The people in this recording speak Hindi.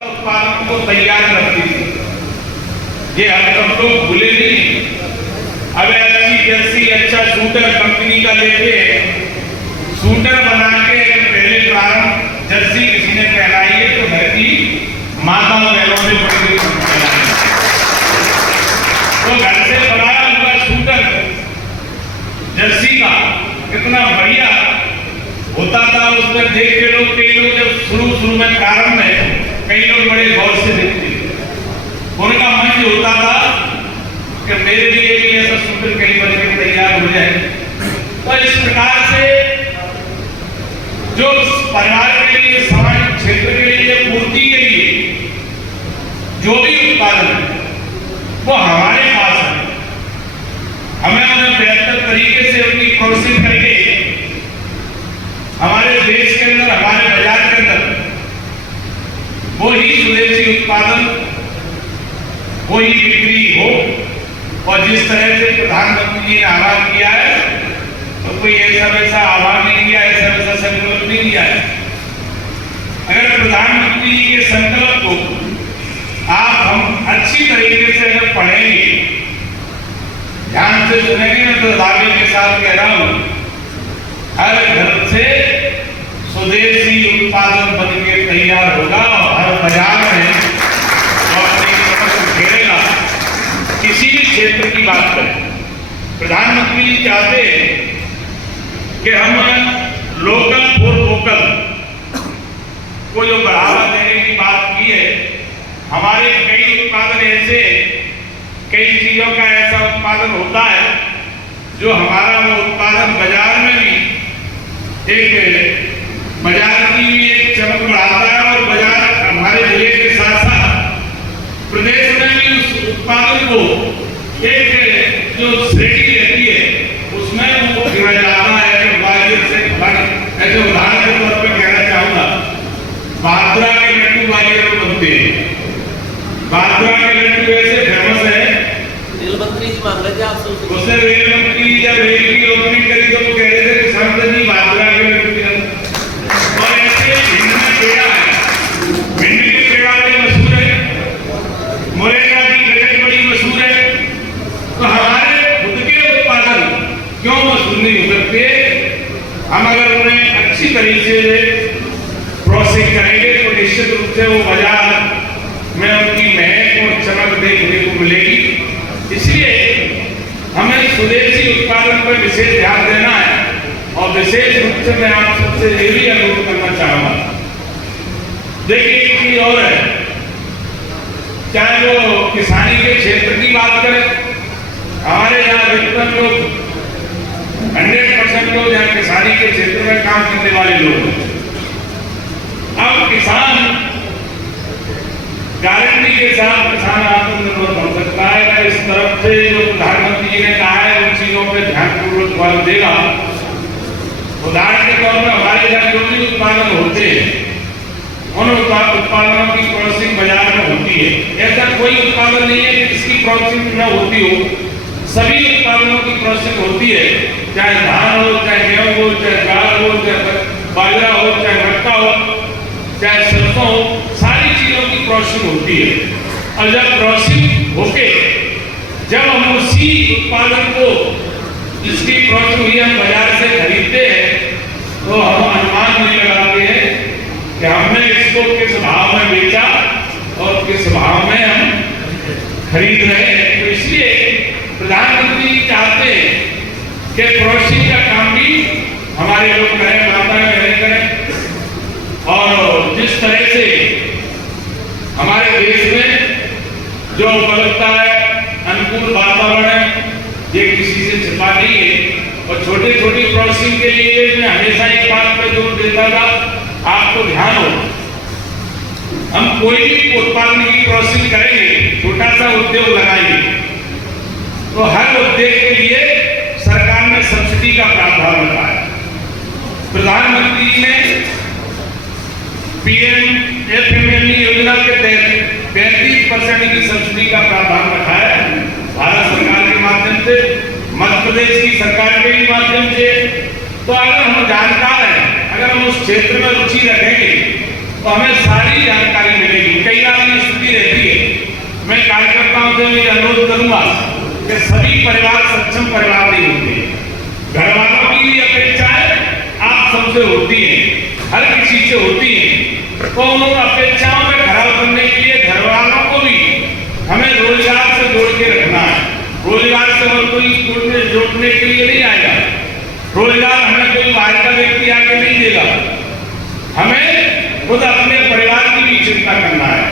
उत्पादन को तैयार करती थी। ये हम सब लोग भूले नहीं। अब अच्छी जर्सी अच्छा शूटर कंपनी का लेके शूटर बना के पहले प्रारंभ जर्सी किसी ने पहनाई है तो घर की माताओं बहनों ने पकड़ी तो घर से बनाया हुआ शूटर जर्सी का कितना बढ़िया होता था। उसमें देख के लोग कई लोग जब शुरू में प्रारंभ में कई लोग बड़े गौर से देखते उनका मन ये होता था कि मेरे लिए भी ऐसा शूटर कहीं बन के तैयार हो जाए। तो इस प्रकार से जो परिवार के लिए सामाजिक क्षेत्र के लिए पूर्ति के लिए जो भी उत्पादन है वो हमारे पास है। हमें उन्हें बेहतर तरीके से उनकी प्रोसेसिंग करके हमारे देश के अंदर हमारे बाजार के अंदर वही स्वदेशी उत्पादन वही बिक्री हो। और जिस तरह से प्रधानमंत्री जी ने आह्वान किया है तो कोई ऐसा वैसा आह्वान नहीं किया, ऐसा वैसा संकल्प नहीं लिया है। अगर प्रधानमंत्री जी के संकल्प को हम अच्छी तरीके से अगर पढ़ेंगे, ध्यान से सुनेंगे ना, तो दावे के साथ कह रहा हूं हर घर से स्वदेशी उत्पादन बन के तैयार होगा और हर बाजार में अपनी समझ घेरेगा। किसी भी क्षेत्र की बात करें, प्रधानमंत्री जी चाहते हैं कि हम लोकल फॉर वोकल को जो बढ़ावा देने की बात की है। हमारे कई उत्पादन ऐसे, कई चीजों का ऐसा उत्पादन होता है जो हमारा वो उत्पादन बाजार में भी एक बाजार की भी एक चमक बढ़ाता है और बाजार हमारे जिले के साथ साथ प्रदेश में भी उस उत्पादन को एक जो श्रेणी रहती है उसमें वो गिरा जाता है। ऐसे उदाहरण के तौर पर कहना चाहूंगा, बाजरा के लड्डू ग्वालियर में बनते हैं। बाजरा के लड्डू ऐसे फेमस है। रेल मंत्री जी मांग रहे थे आपसे, उसने रेल मंत्री जब रेल की ओपनिंग करी तो वो कह रहे थे कि संत जी बाजरा के लड्डू और ऐसे भिंड में पेड़ा है। भिंड के पेड़ा बड़ी मशहूर है, मुरैना की गजक बड़ी मशहूर है। तो हमारे खुद के उत्पादन क्यों मशहूर नहीं हो सकते? हम अगर उन्हें अच्छी तरीके से प्रोसेस करेंगे तो निश्चित रूप से वो बाजार में उनकी महक और चमक देखने को मिलेगी। इसलिए हमें स्वदेशी उत्पादन पर विशेष ध्यान देना है। और विशेष रूप से मैं आप सबसे ये भी अनुरोध करना चाहूंगा, देखिए एक चीज और है, चाहे वो किसानी के क्षेत्र की बात करें, हमारे यहाँ अधिकतर लोग 100% लोग यहाँ किसानी के क्षेत्र में काम करने वाले लोग हैं। अब किसान गारंटी के साथ किसान आत्मनिर्भर बन सकता है। इस तरफ से जो प्रधानमंत्री जी ने कहा है उन चीजों पर ध्यानपूर्वक बल देगा। उदाहरण के तौर पर हमारे यहाँ जो भी उत्पादन होते हैं उन उत्पादनों की प्रोसेसिंग बाजार में होती है। ऐसा कोई उत्पादन नहीं है कि जिसकी प्रोसेसिंग न होती हो। सभी उत्पादनों की प्रोसेसिंग होती है, चाहे धान हो, चाहे गेहूं हो, चाहे दाल हो, चाहे बाजरा हो, चाहे मक्का हो, चाहे सरसों हो, सारी चीजों की प्रोसेसिंग होती है। और जब प्रोसेसिंग होके जब हम उसी उत्पादन को जिसकी प्रोसेसिंग हुई हम बाजार से खरीदते हैं तो हम अनुमान नहीं लगाते हैं कि हमने इसको किस भाव में बेचा और किस भाव में हम खरीद रहे हैं। तो इसलिए प्रधानमंत्री जी चाहते हैं कि प्रोसेसिंग का काम भी हमारे लोग करें, माता करें। और जिस तरह से हमारे देश में जो उपलब्धता है, अनुकूल वातावरण है, ये किसी से छिपा नहीं है। और छोटी छोटी प्रोसेसिंग के लिए मैं हमेशा एक बात पर जोर देता था, आपको ध्यान हो, हम कोई भी उत्पादन की प्रोसेसिंग करेंगे, छोटा सा उद्योग लगाएंगे तो हर उद्योग के लिए सरकार ने सब्सिडी का प्रावधान रखा है। प्रधानमंत्री जी ने पीएमएफएमई योजना के तहत 35% की सब्सिडी का प्रावधान रखा है भारत सरकार के माध्यम से, मध्य प्रदेश की सरकार के भी माध्यम से। तो अगर हम जानकार हैं, अगर हम उस क्षेत्र में रुचि रखेंगे तो हमें सारी जानकारी मिलेगी। कई में ये अनुरोध करूंगा कि सभी परिवार सक्षम परिवार नहीं होते। घर वालों की भी अपेक्षाएं आप सबसे होती हैं, हर किसी से होती हैं, तो उन अपेक्षाओं में खरा उतरने के लिए घर वालों को भी हमें रोजगार से जोड़ के रखना है। रोजगार से और कोई जोड़ने के लिए नहीं आएगा, रोजगार हमें कोई बाहर का व्यक्ति आके नहीं देगा, हमें खुद अपने परिवार की भी चिंता करना है।